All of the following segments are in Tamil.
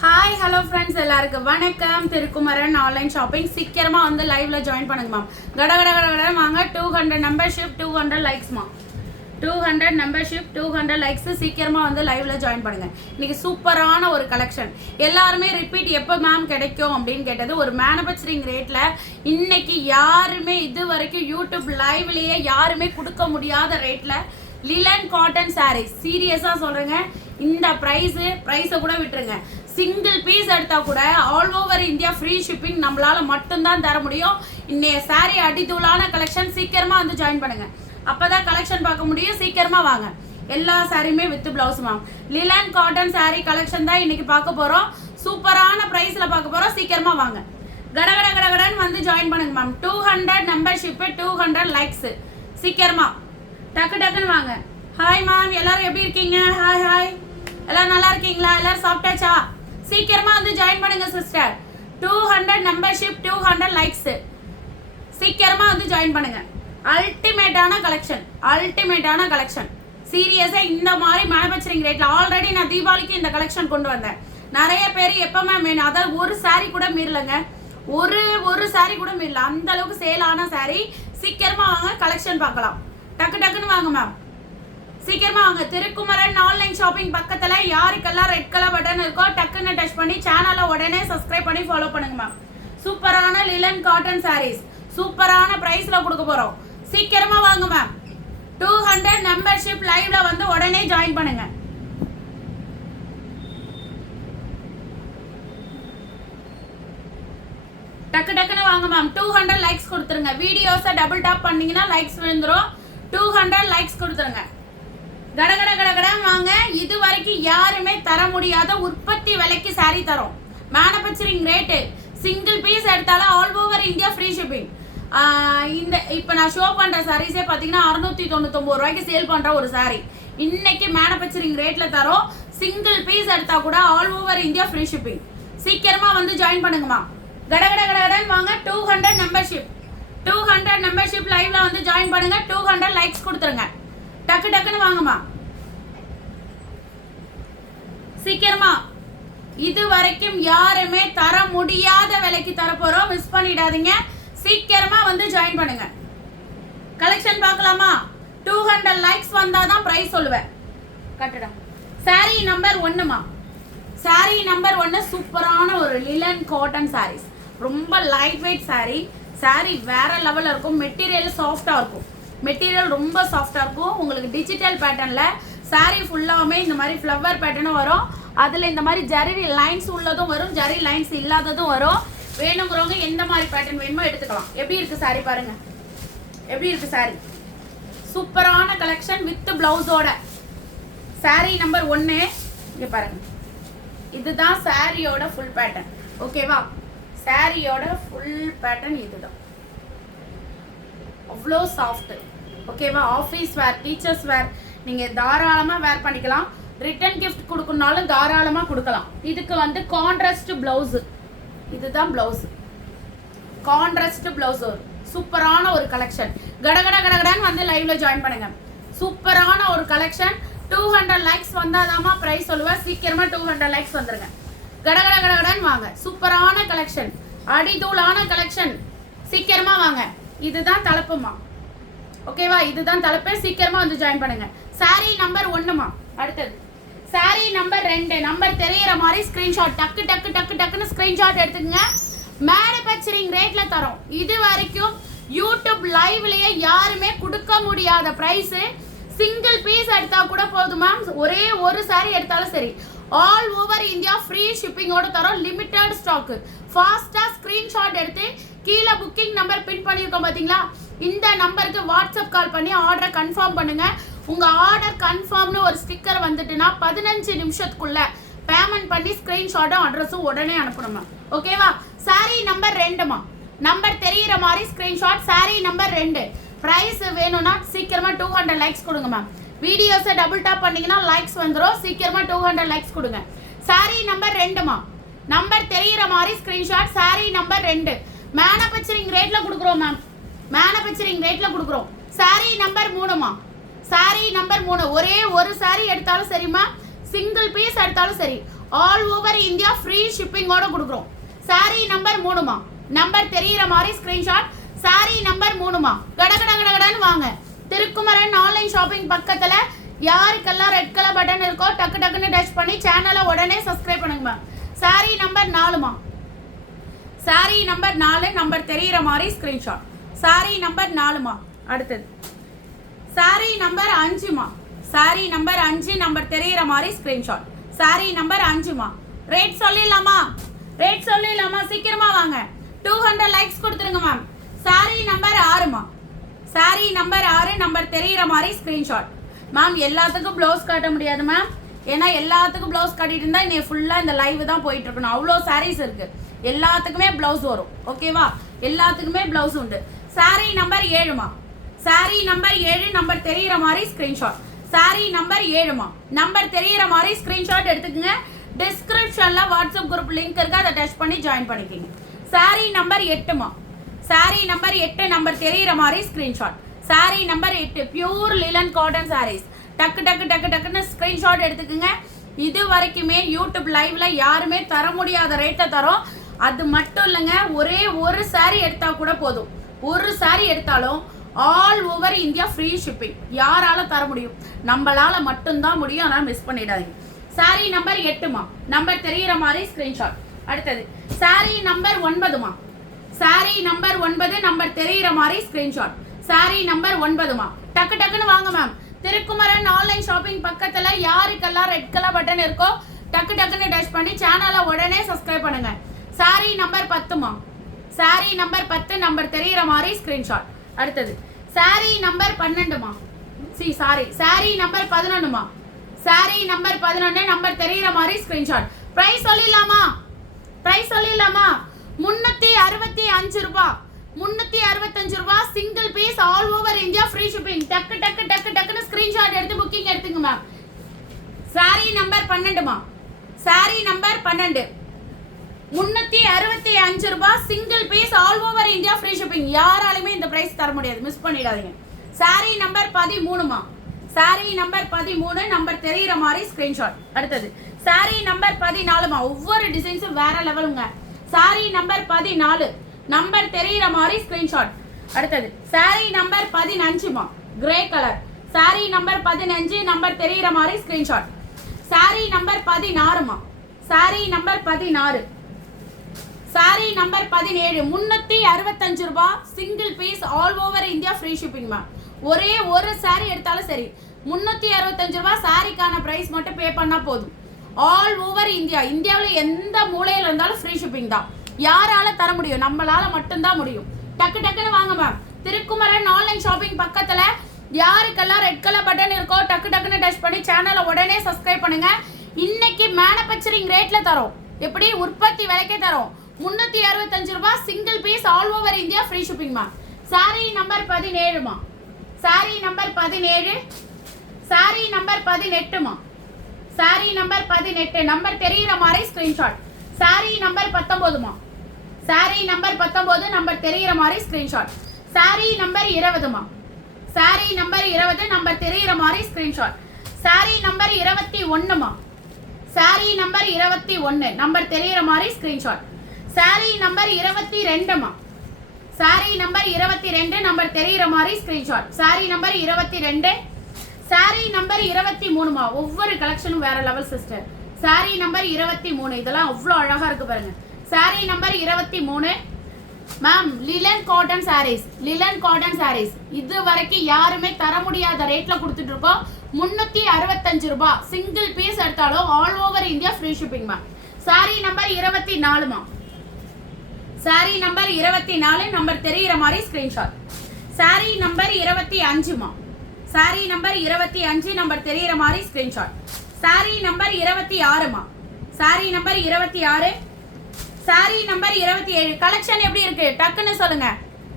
ஹாய் ஹலோ ஃப்ரெண்ட்ஸ் எல்லாருக்கும் வணக்கம். திருக்குமரன் ஆன்லைன் ஷாப்பிங் சீக்கிரமாக வந்து லைவ்ல ஜாயின் பண்ணுங்க மேம் கட கட கட கட வாங்க. Two hundred membership two hundred likes ma'am two hundred membership two hundred likes சீக்கிரமாக வந்து லைவ்ல ஜாயின் பண்ணுங்க. இன்னைக்கு சூப்பரான ஒரு கலெக்ஷன் எல்லாருமே ரிப்பீட் எப்போ மேம் கிடைக்கும் அப்படின்னு கேட்டது ஒரு மேனுஃபேக்சரிங் ரேட்டில் இன்னைக்கு யாருமே இது வரைக்கும் யூடியூப் லைவ்லேயே யாருமே கொடுக்க முடியாத ரேட்டில் லிலன் காட்டன் சாரீஸ் சீரியஸாக சொல்கிறேங்க இந்த ப்ரைஸு ப்ரைஸை கூட விட்டுருங்க. சிங்கிள் பீஸ் எடுத்தால் கூட all over India free shipping நம்மளால மட்டும்தான் தர முடியும். இன்னைய saree அடித்தூளான கலெக்ஷன் சீக்கிரமாக வந்து ஜாயின் பண்ணுங்க. அப்பதான் கலெக்ஷன் பார்க்க முடியும். சீக்கிரமாக வாங்க. எல்லா சாரியுமே with blouse ma'am linen cotton saree collection தான் இன்னைக்கு பார்க்க போகிறோம் சூப்பரான ப்ரைஸில் பார்க்க போகிறோம் சீக்கிரமாக வாங்க. கடகட கடகடன் வந்து ஜாயின் பண்ணுங்க ma'am two hundred membership two hundred likes சீக்கிரமாக டக்கு டக்குன்னு வாங்க. ஹாய் மேம் எல்லாரும் எப்படி இருக்கீங்க? ஹாய் ஹாய் எல்லாரும் நல்லா இருக்கீங்களா? எல்லாரும் சாப்பிட்டாச்சா? சீக்கிரமா வந்து ஜாயின் பண்ணுங்க sister two hundred membership two hundred likes சீக்கிரமா வந்து ஜாயின் பண்ணுங்க. அல்டிமேட்டான கலெக்ஷன் அல்டிமேட்டான கலெக்ஷன் சீரியஸா இந்த மாதிரி மேனுஃபேக்சரிங் ரேட்ல ஆல்ரெடி நான் தீபாவளிக்கு இந்த கலெக்ஷன் கொண்டு வந்தேன். நிறைய பேர் எப்போ மேம் வேணும் அதாவது ஒரு saree கூட மீறலங்க. ஒரு ஒரு saree கூட மீறல. அந்த அளவுக்கு சேல் ஆன saree சீக்கிரமா வாங்க கலெக்ஷன் பார்க்கலாம். டக்கு டக்குன்னு வாங்க மேம் சீக்கிரமா வாங்க. திருக்குமரன் ஆன்லைன் ஷாப்பிங் பக்கத்துல யாருக்கெல்லாம் ரெட் கலர் பட்டன் இருக்கோ டக்குன்னு டச் பண்ணி சேனலை உடனே சப்ஸ்கிரைப் பண்ணி ஃபாலோ பண்ணுங்க மேம் சூப்பரான லிலன் காட்டன் சாரீஸ் சூப்பரான பிரைஸ்ல கொடுக்க போறோம். சீக்கிரமா வாங்க மேம் டூ ஹண்ட்ரட் மெம்பர்ஷிப் லைவ்ல வந்து உடனே ஜாயின் பண்ணுங்க. டக்கு டக்குன்னு வாங்க மேம் டூ ஹண்ட்ரட் லைக்ஸ் கொடுத்துருங்க. வீடியோஸை டபுள் டாப் பண்ணீங்கன்னா லைக்ஸ் விழுந்துரும். டூ ஹண்ட்ரட் லைக்ஸ் கொடுத்துருங்க. கட கட வாங்க. இது வரைக்கும் யாருமே தர முடியாத உற்பத்தி விலைக்கு சாரி தரோம். மேனுஃபேக்சரிங் ரேட்டு சிங்கிள் பீஸ் எடுத்தாலும் all over India free shipping இந்த இப்போ நான் ஷோ பண்ணுற சாரீஸே பார்த்தீங்கன்னா அறுநூத்தி தொண்ணூத்தொம்பது ரூபாய்க்கு சேல் பண்ணுற ஒரு saree. இன்னைக்கு மேனுஃபேக்சரிங் ரேட்டில் தரோம். சிங்கிள் பீஸ் எடுத்தால் கூட all over India free shipping சீக்கிரமாக வந்து ஜாயின் பண்ணுங்கம்மா. கட கட வாங்க. Two hundred membership two hundred membership லைவ்ல வந்து ஜாயின் பண்ணுங்க. டூ ஹண்ட்ரட் லைக்ஸ் கொடுத்துருங்க. டக்கு டக்குன்னு வாங்கம்மா. சீக்கிரமா. இது வரைக்கும் யாருமே தர முடியாத விலைக்கு தர போறோம் மிஸ் பண்ணிடாதீங்க. சீக்கிரமா வந்து ஜாயின் பண்ணுங்க. கலெக்ஷன் பார்க்கலாமா? டூ ஹண்ட்ரட் லைக்ஸ் வந்தாதான் பிரைஸ் சொல்லுவேன். கட்டடம். Saree நம்பர் ஒன்றுமா saree நம்பர் ஒன்று சூப்பரான ஒரு லிலன் காட்டன் sarees. ரொம்ப லைட் வெயிட் saree. Saree வேற லெவலில் இருக்கும். மெட்டீரியல் சாஃப்டாக இருக்கும். மெட்டீரியல் ரொம்ப சாஃப்டாக இருக்கும். உங்களுக்கு டிஜிட்டல் பேட்டர்னில் சாரீ ஃபுல்லாமே இந்த மாதிரி ஃப்ளவர் பேட்டர்னும் வரும். அதில் இந்த மாதிரி ஜரி லைன்ஸ் உள்ளதும் வரும் ஜரி லைன்ஸ் இல்லாததும் வரும். வேணுங்கிறவங்க எந்த மாதிரி பேட்டர்ன் வேணுமோ எடுத்துக்கலாம். எப்படி இருக்குது saree பாருங்கள் எப்படி இருக்குது saree? சூப்பரான கலெக்ஷன் வித் பிளவுஸோட சாரீ நம்பர் ஒன்று இங்கே பாருங்கள் இதுதான் சாரியோட ஃபுல் பேட்டர்ன் ஓகேவா சாரியோட ஃபுல் பேட்டர்ன் இதுதான். அவ்வளோ சாஃப்ட் ஓகேவா ஆஃபீஸ் வேர் டீச்சர்ஸ் வேர் நீங்கள் தாராளமாக வேர் பண்ணிக்கலாம். ரிட்டன் கிஃப்ட் கொடுக்கணுனாலும் தாராளமாக கொடுக்கலாம். இதுக்கு வந்து கான்ட்ராஸ்ட் ப்ளவுஸு இதுதான் ப்ளவுஸு கான்ட்ராஸ்ட் ப்ளவுஸ் ஒரு சூப்பரான ஒரு கலெக்ஷன் கடகட கடகடன்னு வந்து லைவ்ல ஜாயின் பண்ணுங்க. சூப்பரான ஒரு கலெக்ஷன் டூ ஹண்ட்ரட் லைக்ஸ் வந்தாதாமா ப்ரைஸ் சொல்லுவேன் சீக்கிரமா டூ ஹண்ட்ரட் லைக்ஸ் வந்துருங்க. கடகட கடகடன்னு வாங்க. சூப்பரான கலெக்ஷன் அடிதூளான கலெக்ஷன் சீக்கிரமா வாங்க. இதுதான் தலைப்புமா ஓகேவா இதுதான் தலைப்பு. சீக்கிரமா வந்து ஜாயின் பண்ணுங்க. Saree நம்பர் ஒண்ணுமா அடுத்தது. Saree நம்பர் ரெண்டு. நம்பர் தெரியற மாதிரி ஸ்கிரீன்ஷாட் டக்கு டக்கு டக்கு டக்குன்னு ஸ்கிரீன்ஷாட் எடுத்துக்கங்க. மேனுஃபேக்சரிங் ரேட்ல தரோம். இது வரைக்கும் யூடியூப் லைவ்லயே யாருமே கொடுக்க முடியாத பிரைஸ் சிங்கிள் பீஸ் எடுத்தா கூட போதுமா ஒரே ஒரு சாரி எடுத்தாலும் சரி. ஆல் ஓவர் இந்தியா ஃப்ரீ ஷிப்பிங்கோட தரோம். லிமிட்டட் ஸ்டாக்கு ஃபாஸ்டா ஸ்கிரீன்ஷாட் எடுத்து கீழே புக்கிங் நம்பர் பின் பண்ணியிருக்கோம் பார்த்தீங்களா இந்த நம்பருக்கு வாட்ஸ்அப் கால் பண்ணி ஆர்டரை கன்ஃபார்ம் பண்ணுங்கள் உங்க ஆர்டர் கன்ஃபார்ம்னு ஒரு ஸ்டிக்கர் வந்துட்டுனா பதினஞ்சு நிமிஷத்துக்குள்ள பேமெண்ட் பண்ணி ஸ்கிரீன்ஷாட்டும் அட்ரஸும் உடனே அனுப்பணுமா ஓகேவா saree நம்பர் ரெண்டுமா நம்பர் தெரிகிற மாதிரி ஸ்கிரீன்ஷாட் saree நம்பர் ரெண்டு. ப்ரைஸ் வேணும்னா சீக்கிரமா டூ ஹண்ட்ரட் லைக்ஸ் கொடுங்க மேம் வீடியோஸை டபுள் டாப் பண்ணீங்கன்னா லைக்ஸ் வந்துடும் சீக்கிரமா டூ ஹண்ட்ரட் லைக்ஸ் கொடுங்க. Saree நம்பர் ரெண்டுமா நம்பர் தெரிகிற மாதிரி ஸ்கிரீன்ஷாட் saree நம்பர் ரெண்டு. மேனுஃபேக்சரிங் ரேட்ல கொடுக்குறோம் மேம் மேனுஃபேக்சரிங் ரேட்ல கொடுக்குறோம். Saree நம்பர் மூணுமா saree நம்பர் மூணு. ஒரே ஒரு saree எடுத்தாலும் சரிம்மா? சிங்கிள் பீஸ் எடுத்தாலும் சரி. ஆல் ஓவர் இந்தியா ஃப்ரீ ஷிப்பிங்கோட கொடுக்குறோம். சாரி நம்பர் மூணுமா நம்பர் தெரியிற மாதிரி ஸ்கிரீன்ஷாட் சாரி நம்பர் மூணுமா கடகட கடகடன்னு வாங்க. திருக்குமரன் ஆன்லைன் ஷாப்பிங் பக்கத்தில் யாருக்கெல்லாம் ரெட் கலர் பட்டன் இருக்கோ டக்கு டக்குன்னு டச் பண்ணி சேனலை உடனே சப்ஸ்கிரைப் பண்ணுங்கம்மா. சாரி நம்பர் நாலுமா சாரி நம்பர் நாலு நம்பர் தெரியிற மாதிரி ஸ்கிரீன்ஷாட் சாரி நம்பர் நாலுமா அடுத்தது. சாரி நம்பர் அஞ்சுமா சாரி நம்பர் அஞ்சு நம்பர் தெரிகிற மாதிரி ஸ்கிரீன்ஷாட் சாரி நம்பர் அஞ்சுமா ரேட் சொல்லிடலாமா? ரேட் சொல்லிடலாமா? சீக்கிரமா வாங்க. டூ ஹண்ட்ரட் லைக்ஸ் கொடுத்துருங்க மேம் சாரி நம்பர் ஆறுமா சாரி நம்பர் ஆறு நம்பர் தெரிகிற மாதிரி ஸ்கிரீன்ஷாட் மேம் எல்லாத்துக்கும் ப்ளவுஸ் காட்ட முடியாது மேம் ஏன்னா எல்லாத்துக்கும் ப்ளவுஸ் காட்டிட்டு இருந்தால் இன்னைக்கு ஃபுல்லாக இந்த லைவ் தான் போயிட்டு இருக்கணும் அவ்வளோ சாரீஸ் இருக்குது எல்லாத்துக்குமே ப்ளவுஸ் வரும். ஓகேவா எல்லாத்துக்குமே ப்ளவுஸ் உண்டு. சாரி நம்பர் ஏழுமா சாரி நம்பர் ஏழு நம்பர் தெரியிற மாதிரி ஸ்கிரீன்ஷாட் சாரி நம்பர் ஏழுமா? நம்பர் தெரியிற மாதிரி ஸ்கிரீன்ஷாட் எடுத்துக்கங்க. டிஸ்கிரிப்ஷன்ல வாட்ஸ்அப் குரூப் லிங்க் இருக்கு. அதை டச் பண்ணி ஜாயின் பண்ணிக்கோங்க. சாரி நம்பர் எட்டுமா? சாரி நம்பர் எட்டு நம்பர் தெரியிற மாதிரி ஸ்கிரீன்ஷாட் சாரி நம்பர் எட்டு பியூர் லிலன் காட்டன் சாரீஸ் டக்கு டக்கு டக்கு டக்குன்னு ஸ்கிரீன்ஷாட் எடுத்துக்கோங்க. இது வரைக்குமே யூடியூப் லைவ்ல யாருமே தர முடியாத ரேட்டை தரோம். அது மட்டும் இல்லைங்க ஒரே ஒரு சாரி எடுத்தா கூட போதும். ஒரு சாரி எடுத்தாலும் all over India free shipping யாரால தர முடியும்? நம்மளால மட்டும்தான் முடியும். ஆனால் மிஸ் பண்ணிடாதீங்க. சாரி நம்பர் எட்டுமா? நம்பர் தெரிகிற மாதிரி ஸ்கிரீன்ஷாட் அடுத்தது. சாரி நம்பர் ஒன்பதுமா? சாரி நம்பர் ஒன்பது நம்பர் தெரிகிற மாதிரி ஸ்கிரீன்ஷாட் சாரி நம்பர் ஒன்பதுமா? டக்கு டக்குன்னு வாங்க மேம் திருக்குமரன் ஆன்லைன் ஷாப்பிங் பக்கத்தில் யாருக்கெல்லாம் ரெட் கலர் பட்டன் இருக்கோ டக்கு டக்குன்னு டச் பண்ணி சேனலை உடனே சப்ஸ்கிரைப் பண்ணுங்க. சாரி நம்பர் பத்துமா? சாரி நம்பர் பத்து நம்பர் தெரிகிற மாதிரி ஸ்கிரீன்ஷாட் அடுத்தது. சாரி நம்பர் பன்னெண்டுமா? சி சாரி சாரி நம்பர் பதினொன்றுமா சாரி நம்பர் பதினொன்று நம்பர் தெரிகிற மாதிரி ஸ்க்ரீன்ஷாட் ப்ரைஸ் சொல்லிடலாமா? ப்ரைஸ் சொல்லிடலாமா? முன்னூற்றி அறுபத்தி அஞ்சு ரூபா. முந்நூற்றி அறுபத்தஞ்சு ரூபா single piece all over India free shipping டக்கு டக்கு டக்கு டக்குன்னு ஸ்க்ரீன்ஷாட் எடுத்து புக்கிங் எடுத்துங்க மேம் சாரி நம்பர் பன்னெண்டுமா? சாரி நம்பர் பன்னெண்டு. முன்னூத்தி அறுபத்தி அஞ்சு ரூபாய் single piece all over India free shipping யாராலுமே இந்த பிரைஸ் தர முடியாது. மிஸ் பண்ணிடாதீங்க. சாரி நம்பர் பதிமூணுமா? சாரி நம்பர் பதிமூணு நம்பர் தெரிகிற மாதிரி ஸ்கிரீன்ஷாட் அடுத்தது சாரி நம்பர் பதினாலுமா? ஒவ்வொரு டிசைன்ஸும் வேற லெவலுங்க சாரி நம்பர் பதினாலு நம்பர் தெரிகிற மாதிரி ஸ்கிரீன்ஷாட் அடுத்தது சாரி நம்பர் பதினஞ்சுமா? கிரே கலர் சாரி நம்பர் பதினஞ்சு நம்பர் தெரிகிற மாதிரி ஸ்கிரீன்ஷாட் சாரி நம்பர் பதினாறுமா? சாரி நம்பர் பதினாறு. சாரி நம்பர் பதினேழு முன்னூத்தி அறுபத்தஞ்சு ரூபாய் single piece all over India free shipping ma'am ஒரே ஒரு சாரி எடுத்தாலும் சரி. முன்னூத்தி அறுபத்தஞ்சு ரூபாய் சாரிக்கான பிரைஸ் மட்டும் பே பண்ணா போதும். ஆல் ஓவர் இந்தியா இந்தியாவில் எந்த மூலையில் இருந்தாலும் ஃப்ரீ ஷிப்பிங் தான். யாரால தர முடியும்? நம்மளால மட்டும்தான் முடியும். டக்கு டக்குன்னு வாங்க மேம் திருக்குமரன் ஆன்லைன் ஷாப்பிங் பக்கத்துல யாருக்கெல்லாம் ரெட் கலர் பட்டன் இருக்கோ டக்கு டக்குன்னு டச் பண்ணி சேனலை உடனே சப்ஸ்கிரைப் பண்ணுங்க. இன்னைக்கு மேனுபேக்சரிங் ரேட்ல தரோம். எப்படி? உற்பத்தி விலைக்கே தரோம். முன்னூத்தி அறுபத்தஞ்சு ரூபாய் single piece all over India free ஷிப்பிங்மா sari number பதினேழுமா சாரி நம்பர் பதினேழு சாரி நம்பர் பதினெட்டுமா சாரி நம்பர் பதினெட்டு நம்பர் தெரிகிற மாதிரி ஸ்கிரீன்ஷாட் சாரி நம்பர் பத்தொம்போதுமா சாரி நம்பர் பத்தொம்போது நம்பர் தெரிகிற மாதிரி ஸ்கிரீன்ஷாட் சாரி நம்பர் இருபதுமா சாரி நம்பர் இருபது நம்பர் தெரிகிற மாதிரி ஸ்கிரீன்ஷாட் சாரி நம்பர் இருபத்தி ஒன்றுமா சாரி நம்பர் இருபத்தி ஒன்று நம்பர் தெரிகிற மாதிரி ஸ்கிரீன்ஷாட் சாரி நம்பர் இருபத்தி ரெண்டுமா சாரி நம்பர் இருபத்தி ரெண்டு நம்பர் தெரிகிற மாதிரி ஸ்கிரீன்ஷாட் சாரி நம்பர் இருபத்தி ரெண்டு சாரி நம்பர் இருபத்தி மூணுமா ஒவ்வொரு கலெக்ஷனும் வேற லெவல் சிஸ்டர் சாரி நம்பர் இருபத்தி மூணு இதெல்லாம் அவ்வளோ அழகா இருக்கு பாருங்க. சாரி நம்பர் இருபத்தி மூணு ma'am linen cotton saris linen cotton saris இது வரைக்கும் யாருமே தர முடியாத ரேட்ல கொடுத்துட்டு இருக்கோம். முன்னூத்தி அறுபத்தஞ்சு ரூபாய். சிங்கிள் பீஸ் எடுத்தாலும் all over India free shipping ma'am sari number இருபத்தி நாலுமா சாரி நம்பர் இருபத்தி நாலு நம்பர் தெரிகிற மாதிரி ஸ்கிரீன்ஷாட் சாரி நம்பர் இருபத்தி அஞ்சுமா சாரி நம்பர் இருபத்தி அஞ்சு நம்பர் தெரிகிற மாதிரி ஸ்கிரீன்ஷாட் சாரி நம்பர் இருபத்தி ஆறுமா சாரி நம்பர் இருபத்தி ஆறு. சாரி நம்பர் இருபத்தி ஏழு. கலெக்ஷன் எப்படி இருக்கு? டக்குன்னு சொல்லுங்க.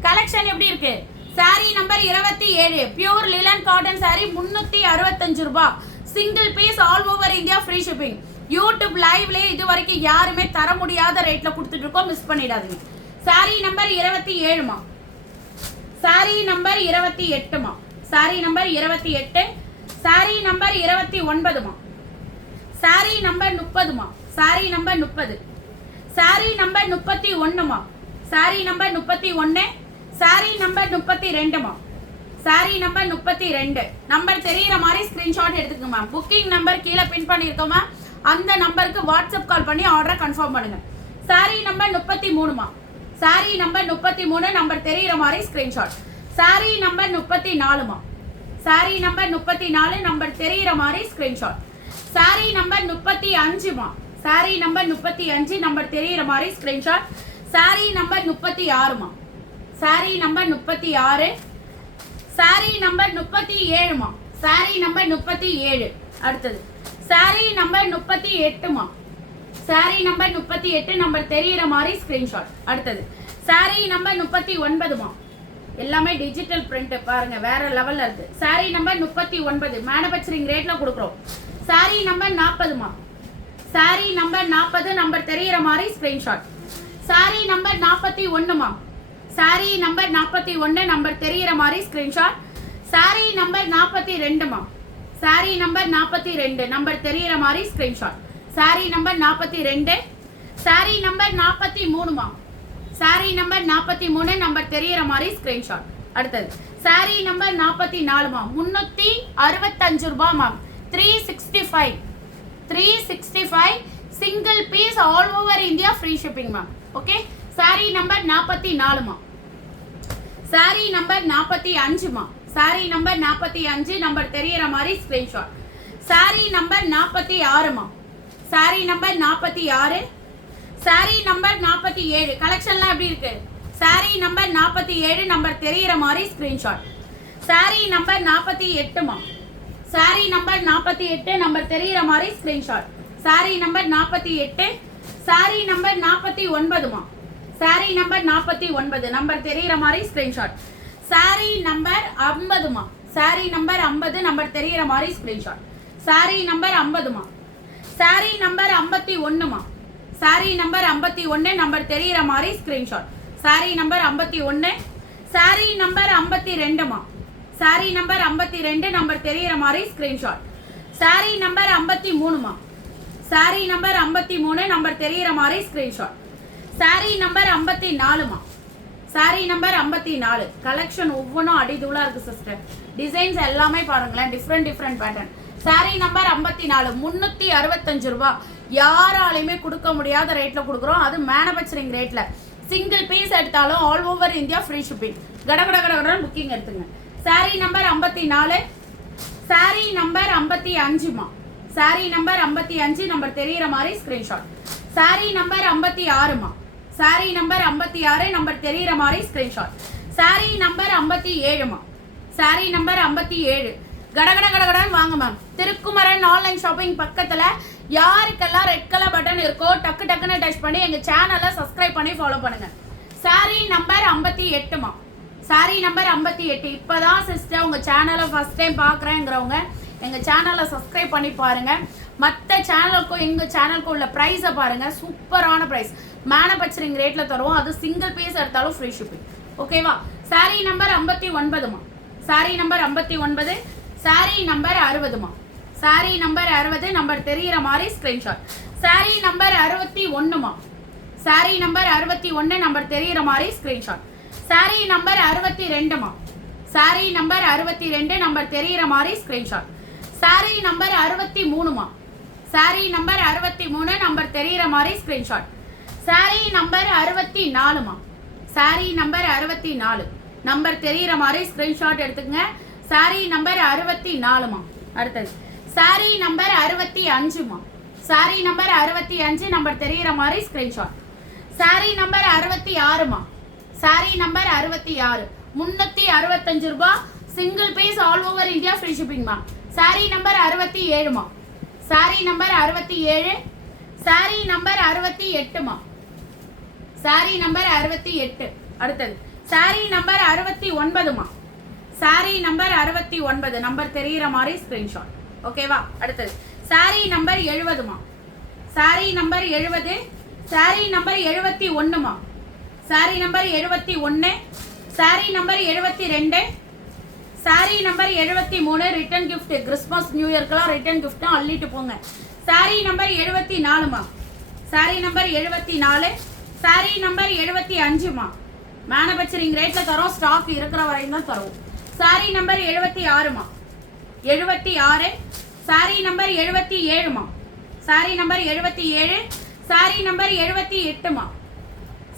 கலெக்ஷன் எப்படி இருக்கு? சாரி நம்பர் இருபத்தி ஏழு. பியூர் லிலன் காட்டன் சாரி முன்னூத்தி அறுபத்தஞ்சு ரூபாய் single piece all over India free shipping YouTube லைவ்லயே இது வரைக்கும் யாருமே தர முடியாத ரேட்ல கொடுத்துட்டு இருக்கோம் மிஸ் பண்ணிடாதீங்க சாரி நம்பர் இருபத்தி ஏழுமா சாரி நம்பர் இருபத்தி எட்டுமா சாரி நம்பர் இருபத்தி எட்டு சாரி நம்பர் இருபத்தி ஒன்பதுமா சாரி நம்பர் முப்பதுமா சாரி நம்பர் முப்பது சாரி நம்பர் முப்பத்தி ஒன்றுமா சாரி நம்பர் முப்பத்தி ஒன்று சாரி நம்பர் முப்பத்தி ரெண்டுமா சாரி நம்பர் முப்பத்தி ரெண்டு நம்பர் தெரிகிற மாதிரி ஸ்கிரீன்ஷாட் எடுத்துக்கோங்க மேம் புக்கிங் நம்பர் கீழே பின் பண்ணியிருக்கோமா அந்த நம்பருக்கு வாட்ஸ்அப் கால் பண்ணி ஆர்டரை கன்ஃபார்ம் பண்ணுங்க சாரி நம்பர் முப்பத்தி மூணுமா சாரி நம்பர் முப்பத்தி மூணு நம்பர் தெரியுற மாதிரி ஸ்கிரீன்ஷாட் சாரி நம்பர் முப்பத்தி நாலுமா சாரி நம்பர் முப்பத்தி நாலு நம்பர் தெரியுற மாதிரி ஸ்கிரீன்ஷாட் சாரி நம்பர் முப்பத்தி அஞ்சுமா சாரி நம்பர் முப்பத்தி அஞ்சு நம்பர் தெரியுற மாதிரி ஸ்கிரீன்ஷாட் சாரி நம்பர் முப்பத்தி ஆறுமா சாரி நம்பர் முப்பத்தி ஆறு சாரி நம்பர் முப்பத்தி ஏழுமா சாரி நம்பர் முப்பத்தி ஏழு அடுத்தது சாரி நம்பர் முப்பத்தி எட்டுமா சாரி நம்பர் முப்பத்தி எட்டு நம்பர் தெரியுற மாதிரி ஸ்கிரீன்ஷாட் அடுத்தது. சாரி நம்பர் முப்பத்தி ஒன்பதுமா எல்லாமே டிஜிட்டல் பிரிண்ட் பாருங்க வேற லெவல்ல இருக்கு. சாரி நம்பர் முப்பத்தி ஒன்பது மேனுபேக்சரிங் ரேட்ல கொடுக்குறோம். சாரி நம்பர் நாற்பதுமா சாரி நம்பர் நாற்பது நம்பர் தெரியுற மாதிரி ஸ்கிரீன்ஷாட் சாரி நம்பர் நாற்பத்தி ஒன்றுமா சாரி நம்பர் நாற்பத்தி ஒன்று நம்பர் தெரியுற மாதிரி ஸ்கிரீன்ஷாட் சாரி நம்பர் நாற்பத்தி ரெண்டுமா சாரி நம்பர் நாற்பத்தி ரெண்டு. நம்பர் தெரியுற மாதிரி ஸ்கிரீன்ஷாட் சாரி நம்பர் நாற்பத்தி ரெண்டு. சாரி நம்பர் நாற்பத்தி மூணுமா சாரி நம்பர் நாற்பத்தி மூணு நம்பர் தெரியுற மாதிரி ஸ்கிரீன்ஷாட் அடுத்தது. சாரி நம்பர் நாற்பத்தி நாலுமா முன்னூத்தி அறுபத்தஞ்சு ரூபா ma'am three sixty five three sixty five single piece all over India free shipping ma'am okay sari number நாற்பத்தி நாலுமா சாரி நம்பர் நாற்பத்தி அஞ்சுமா சாரி நம்பர் நாற்பத்தி அஞ்சு நம்பர் தெரியுற மாதிரி ஸ்கிரீன்ஷாட் சாரி நம்பர் நாற்பத்தி ஆறுமா சாரி நம்பர் நாற்பத்தி ஆறு சாரி நம்பர் நாற்பத்தி ஏழு கலெக்ஷன்லாம் எப்படி இருக்கு சாரி நம்பர் நாற்பத்தி ஏழு நம்பர் தெரியுற மாதிரி ஸ்கிரீன்ஷாட் சாரி நம்பர் நாற்பத்தி எட்டுமா சாரி நம்பர் நாற்பத்தி எட்டு நம்பர் தெரியுற மாதிரி ஸ்கிரீன்ஷாட் சாரி நம்பர் நாற்பத்தி எட்டு சாரி நம்பர் நாற்பத்தி ஒன்பதுமா சாரி நம்பர் நாற்பத்தி ஒன்பது நம்பர் தெரியுற மாதிரி ஸ்கிரீன்ஷாட் சாரி நம்பர் ஐம்பதுமா சாரி நம்பர் ஐம்பது நம்பர் தெரிகிற மாதிரி ஸ்கிரீன்ஷாட் சாரி நம்பர் ஐம்பதுமா சாரி நம்பர் ஐம்பத்தி ஒன்றுமா சாரி நம்பர் ஐம்பத்தி ஒன்று நம்பர் தெரிகிற மாதிரி ஸ்கிரீன்ஷாட் சாரி நம்பர் ஐம்பத்தி ஒன்று சாரி நம்பர் ஐம்பத்தி ரெண்டுமா சாரி நம்பர் ஐம்பத்தி ரெண்டு நம்பர் தெரிகிற மாதிரி ஸ்கிரீன்ஷாட் சாரி நம்பர் ஐம்பத்தி மூணுமா சாரி நம்பர் ஐம்பத்தி மூணு நம்பர் தெரிகிற மாதிரி ஸ்கிரீன்ஷாட் சாரி நம்பர் ஐம்பத்தி நாலுமா சாரீ நம்பர் ஐம்பத்தி நாலு. கலெக்ஷன் ஒவ்வொன்றும் அடிதூளா இருக்குது சிஸ்டர் டிசைன்ஸ் எல்லாமே பாருங்களேன் different different pattern sari number ஐம்பத்தி நாலு முந்நூற்றி அறுபத்தஞ்சு ரூபா. யாராலையுமே கொடுக்க முடியாத ரேட்டில் கொடுக்குறோம். அது மேனுஃபேக்சரிங் ரேட்டில் சிங்கிள் பீஸ் எடுத்தாலும் all over India free shipping கட கட புக்கிங் எடுத்துங்க. சாரீ நம்பர் ஐம்பத்தி நாலு. சாரீ நம்பர் ஐம்பத்தி அஞ்சுமா சாரீ நம்பர் ஐம்பத்தி அஞ்சு நம்பர் தெரிகிற மாதிரி ஸ்க்ரீன்ஷாட் சாரீ நம்பர் ஐம்பத்தி ஆறுமா சாரி நம்பர் ஐம்பத்தி ஆறு நம்பர் தெரிகிற மாதிரி ஸ்கிரீன்ஷாட் சாரி நம்பர் ஐம்பத்தி ஏழுமா சாரி நம்பர் ஐம்பத்தி ஏழு. கடகட கடகடன்னு வாங்க மேம் திருக்குமரன் ஆன்லைன் ஷாப்பிங் பக்கத்தில் யாருக்கெல்லாம் ரெட் கலர் பட்டன் இருக்கோ டக்கு டக்குன்னு டச் பண்ணி எங்கள் சேனலை சப்ஸ்கிரைப் பண்ணி ஃபாலோ பண்ணுங்கள் சாரி நம்பர் ஐம்பத்தி எட்டுமா சாரி நம்பர் ஐம்பத்தி எட்டு. இப்போ தான் சிஸ்டர் உங்கள் சேனலை ஃபஸ்ட் டைம் பார்க்குறேங்கிறவங்க எங்கள் சேனலை சப்ஸ்கிரைப் பண்ணி பாருங்கள் மற்ற சேனலுக்கும் எங்கள் சேனலுக்கும் உள்ள ப்ரைஸை பாருங்கள் சூப்பரான ப்ரைஸ் மேனுஃபேக்சரிங் ரேட்டில் தருவோம். அது சிங்கிள் பீஸ் எடுத்தாலும் ஃப்ரீ ஷிப்பிங் ஓகேவா சாரி நம்பர் ஐம்பத்தி ஒன்பதுமா? சாரி நம்பர் ஐம்பத்தி ஒன்பது சாரி நம்பர் அறுபதுமா? சாரி நம்பர் அறுபது நம்பர் தெரிகிற மாதிரி ஸ்க்ரீன்ஷாட் சாரி நம்பர் அறுபத்தி ஒன்றுமா சாரி நம்பர் அறுபத்தி ஒன்று நம்பர் தெரிகிற மாதிரி ஸ்க்ரீன்ஷாட் சாரி நம்பர் அறுபத்தி ரெண்டுமா? சாரி நம்பர் அறுபத்தி ரெண்டு நம்பர் தெரிகிற மாதிரி ஸ்க்ரீன்ஷாட் சாரி நம்பர் அறுபத்தி மூணுமா? சாரி நம்பர் அறுபத்தி மூணு நம்பர் தெரிகிற மாதிரி ஸ்க்ரீன்ஷாட் சாரி நம்பர் அறுபத்தி நாலுமா சாரி நம்பர் அறுபத்தி நாலு. நம்பர் தெரிகிற மாதிரி ஸ்க்ரீன்ஷாட் எடுத்துக்கங்க. சாரி நம்பர் அறுபத்தி நாலுமா அடுத்தது. சாரி நம்பர் அறுபத்தி அஞ்சுமா சாரி நம்பர் அறுபத்தி அஞ்சு நம்பர் தெரிகிற மாதிரி ஸ்க்ரீன்ஷாட் சாரி நம்பர் அறுபத்தி ஆறுமா சாரி நம்பர் அறுபத்தி ஆறு. முன்னூற்றி அறுபத்தஞ்சு ரூபா single piece all over India free ஷிப்பிங்மா sari number அறுபத்தி ஏழுமா சாரி நம்பர் அறுபத்தி ஏழு சாரி நம்பர் அறுபத்தி எட்டுமா சாரி நம்பர் அறுபத்தி எட்டு அடுத்தது சாரி நம்பர் அறுபத்தி ஒன்பதுமா சாரி நம்பர் அறுபத்தி ஒன்பது நம்பர் தெரிகிற மாதிரி ஸ்கிரீன்ஷாட் ஓகேவா அடுத்தது சாரி நம்பர் எழுபதுமா சாரி நம்பர் எழுபது சாரி நம்பர் எழுபத்தி ஒன்றுமா சாரி நம்பர் எழுபத்தி ஒன்று சாரி நம்பர் எழுபத்தி ரெண்டு சாரி நம்பர் எழுபத்தி மூணு ரிட்டன் கிஃப்ட் கிறிஸ்மஸ் நியூ இயர்க்கெல்லாம் ரிட்டன் கிஃப்ட்டும் அள்ளிட்டு போங்க. சாரி நம்பர் எழுபத்தி நாலுமா சாரி நம்பர் எழுபத்தி நாலு சாரி நம்பர் எழுபத்தி அஞ்சுமா மேனுபேக்சரிங் ரேட்டில் தரோம் ஸ்டாக் இருக்கிற வரையும் தான் தருவோம் சாரி நம்பர் எழுபத்தி ஆறுமா எழுபத்தி ஆறு சாரி நம்பர் எழுபத்தி ஏழுமா சாரி நம்பர் எழுபத்தி ஏழு சாரி நம்பர் எழுபத்தி எட்டுமா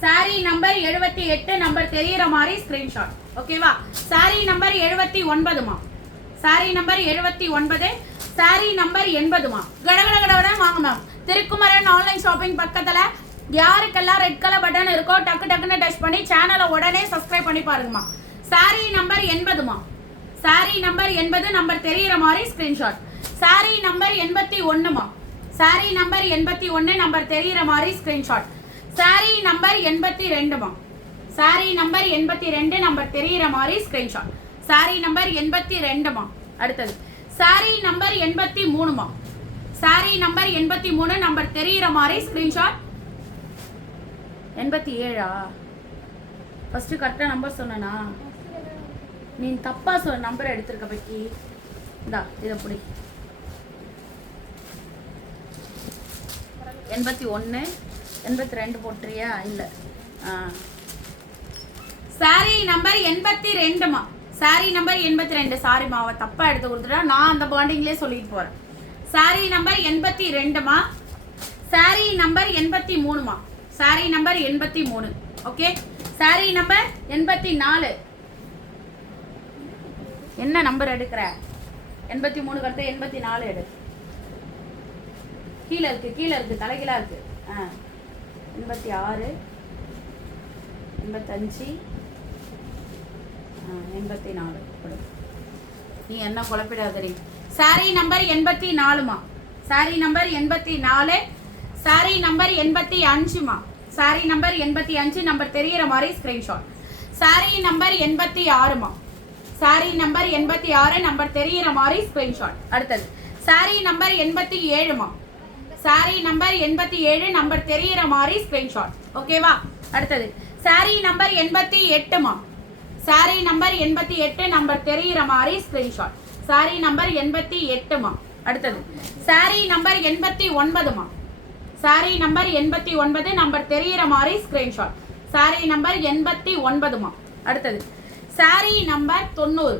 சாரி நம்பர் எழுபத்தி எட்டு நம்பர் தெரிகிற மாதிரி ஸ்க்ரீன்ஷாட் ஓகேவா சாரி நம்பர் எழுபத்தி ஒன்பதுமா சாரி நம்பர் எழுபத்தி ஒன்பது சாரி நம்பர் எண்பதுமா? கடகட கடகட வாங்க மேம் திருக்குமரன் ஆன்லைன் ஷாப்பிங் பக்கத்தில் யாருக்கெல்லாம் ரெட் கலர் பட்டன் இருக்கோ டக்கு டக்குன்னு டச் பண்ணி சேனலை உடனே சப்ஸ்கிரைப் பண்ணி பாருங்கம்மா சாரி நம்பர் எண்பதுமா சாரி நம்பர் எண்பது நம்பர் தெரிகிற மாதிரி ஸ்க்ரீன்ஷாட் சாரி நம்பர் எண்பத்தி ஒன்றுமா சாரி நம்பர் எண்பத்தி ஒன்று நம்பர் தெரிகிற மாதிரி ஸ்க்ரீன்ஷாட் சாரி நம்பர் எண்பத்தி ரெண்டுமா சாரி நம்பர் எண்பத்தி ரெண்டு நம்பர் தெரியிற மாதிரி ஸ்கிரீன்ஷாட் சாரி நம்பர் எண்பத்தி ரெண்டுமா? அடுத்தது. சாரி நம்பர் எண்பத்தி மூணுமா? சாரி நம்பர் எண்பத்தி மூணு நம்பர் தெரியிற மாதிரி ஸ்கிரீன்ஷாட் எண்பத்தி ஏழா? ஃபர்ஸ்ட் கரெக்டாக நம்பர் சொன்னனா? நீ தப்பா சொல் நம்பர் எடுத்திருக்க பக்கி இந்தா இதை பிடி. எண்பத்தி ஒன்று எண்பத்தி ரெண்டு போட்டுறியா இல்லை. ஆ. நம்பர் எண்பத்தி ரெண்டுமா? சாரி நம்பர் எண்பத்தி ரெண்டு. சாரிம்மா அவ தப்பா எடுத்து கொடுத்துட்டா. நான் அந்த பாண்டிங்லேயே சொல்லிட்டு போறேன். சாரி நம்பர் எண்பத்தி ரெண்டுமா? சாரி நம்பர் எண்பத்தி மூணுமா? சாரி நம்பர் எண்பத்தி மூணு. ஓகே சாரி நம்பர் எண்பத்தி நாலு. என்ன நம்பர் எடுக்கிற? எண்பத்தி மூணு கடுத்து எண்பத்தி நாலு எடு. கீழே இருக்கு கீழே இருக்கு தலைகீழா இருக்கு. ஆ. எண்பத்தி ஆறு எண்பத்தஞ்சு எண்பத்தி நாலு நீ என்ன குழப்பிடாதடி. சாரி நம்பர் எண்பத்தி நாலுமா சாரி நம்பர் எண்பத்தி நாலு சாரி நம்பர் எண்பத்தி அஞ்சுமா சாரி நம்பர் எண்பத்தி அஞ்சு நம்பர் தெரிகிற மாதிரி ஸ்கிரீன்ஷாட் சாரி நம்பர் எண்பத்தி ஆறுமா சாரி நம்பர் எண்பத்தி ஆறு நம்பர் தெரிகிற மாதிரி ஸ்கிரீன்ஷாட் அடுத்தது சாரி நம்பர் எண்பத்தி ஏழுமா சாரி நம்பர் எண்பத்தி ஏழு நம்பர் தெரிகிற மாதிரி ஸ்கிரீன்ஷாட் ஓகேவா அடுத்தது சாரி நம்பர் எண்பத்தி எட்டுமா சாரி நம்பர் எண்பத்தி எட்டு நம்பர் தெரிகிற மாதிரி ஸ்கிரீன்ஷாட் சாரி நம்பர் எண்பத்தி எட்டுமா அடுத்தது சாரி நம்பர் எண்பத்தி ஒன்பதுமா சாரி நம்பர் எண்பத்தி ஒன்பது நம்பர் தெரிகிற மாதிரி ஸ்கிரீன்ஷாட் சாரி நம்பர் எண்பத்தி ஒன்பதுமா அடுத்தது சாரி நம்பர் தொண்ணூறு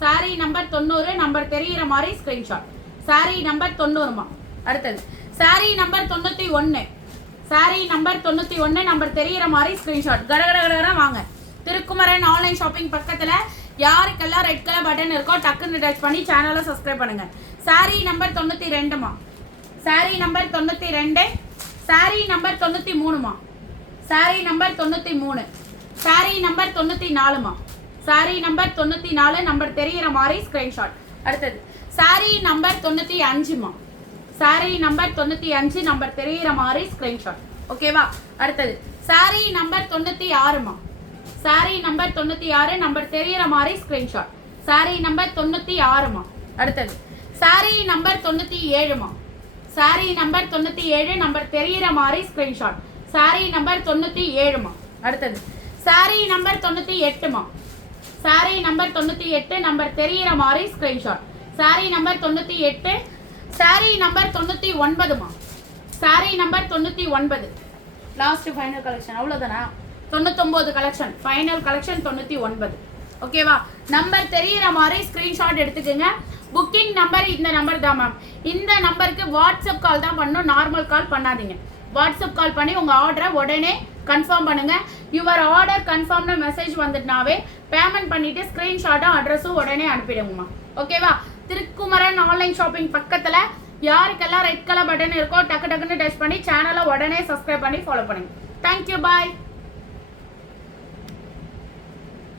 சாரி நம்பர் தொண்ணூறு நம்பர் தெரிகிற மாதிரி ஸ்கிரீன்ஷாட் சாரி நம்பர் தொண்ணூறுமா அடுத்தது சாரி நம்பர் தொண்ணூற்றி ஒன்று சாரி நம்பர் தொண்ணூற்றி ஒன்று நம்பர் தெரிகிற மாதிரி ஸ்கிரீன்ஷாட் கடகட கடகட வாங்க திருக்குமரன் ஆன்லைன் ஷாப்பிங் பக்கத்தில் யாருக்கெல்லாம் ரெட் கலர் பட்டன் இருக்கோ டக்குன்னு டச் பண்ணி சேனலை சப்ஸ்கிரைப் பண்ணுங்க. சாரி நம்பர் தொண்ணூற்றி ரெண்டுமா சாரி நம்பர் தொண்ணூற்றி ரெண்டு சாரி நம்பர் தொண்ணூற்றி மூணுமா சாரி நம்பர் தொண்ணூற்றி மூணு சாரி நம்பர் தொண்ணூற்றி நாலுமா சாரி நம்பர் தொண்ணூற்றி நாலு நம்பர் தெரிகிற மாதிரி ஸ்க்ரீன்ஷாட் அடுத்தது சாரி நம்பர் தொண்ணூற்றி அஞ்சுமா சாரி நம்பர் தொண்ணூற்றி அஞ்சு நம்பர் தெரிகிற மாதிரி ஸ்க்ரீன்ஷாட் ஓகேவா அடுத்தது சாரி நம்பர் தொண்ணூற்றி ஆறுமா சாரி நம்பர் தொண்ணூற்றி ஆறு நம்பர் தெரியிற மாதிரி ஸ்க்ரீன்ஷாட் சாரி நம்பர் தொண்ணூற்றி ஆறுமா அடுத்தது சாரி நம்பர் தொண்ணூற்றி ஏழுமா சாரி நம்பர் தொண்ணூற்றி ஏழு நம்பர் தெரியிற மாதிரி ஸ்க்ரீன்ஷாட் சாரி நம்பர் தொண்ணூற்றி ஏழுமா அடுத்தது சாரி நம்பர் தொண்ணூற்றி எட்டுமா சாரி நம்பர் தொண்ணூற்றி எட்டு நம்பர் தெரியிற மாதிரி ஸ்க்ரீன்ஷாட் சாரி நம்பர் தொண்ணூற்றி எட்டு சாரி நம்பர் தொண்ணூற்றி ஒன்பதுமா சாரி நம்பர் தொண்ணூற்றி ஒன்பது லாஸ்ட் ஃபைனல் கலெக்ஷன் அவ்வளோதானா தொண்ணூத்தொம்பது கலெக்ஷன் ஃபைனல் கலெக்ஷன் தொண்ணூற்றி ஒன்பது. ஓகேவா நம்பர் தெரியிற மாதிரி ஸ்க்ரீன்ஷாட் எடுத்துக்கோங்க. புக்கிங் நம்பர் இந்த நம்பர் தான் மேம் இந்த நம்பருக்கு வாட்ஸ்அப் கால் தான் பண்ணணும். நார்மல் கால் பண்ணாதீங்க. வாட்ஸ்அப் கால் பண்ணி உங்கள் ஆர்டரை உடனே கன்ஃபார்ம் பண்ணுங்க. யுவர் ஆர்டர் கன்ஃபார்ம்னு மெசேஜ் வந்துட்டுனாவே பேமெண்ட் பண்ணிட்டு ஸ்க்ரீன்ஷாட்டும் அட்ரஸும் உடனே அனுப்பிடுங்கம்மா ஓகேவா திருக்குமரன் ஆன்லைன் ஷாப்பிங் பக்கத்தில் யாருக்கெல்லாம் ரெட் கலர் பட்டன் இருக்கோ டக்கு டக்குன்னு டச் பண்ணி சேனலை உடனே சப்ஸ்கிரைப் பண்ணி ஃபாலோ பண்ணுங்க. Thank you bye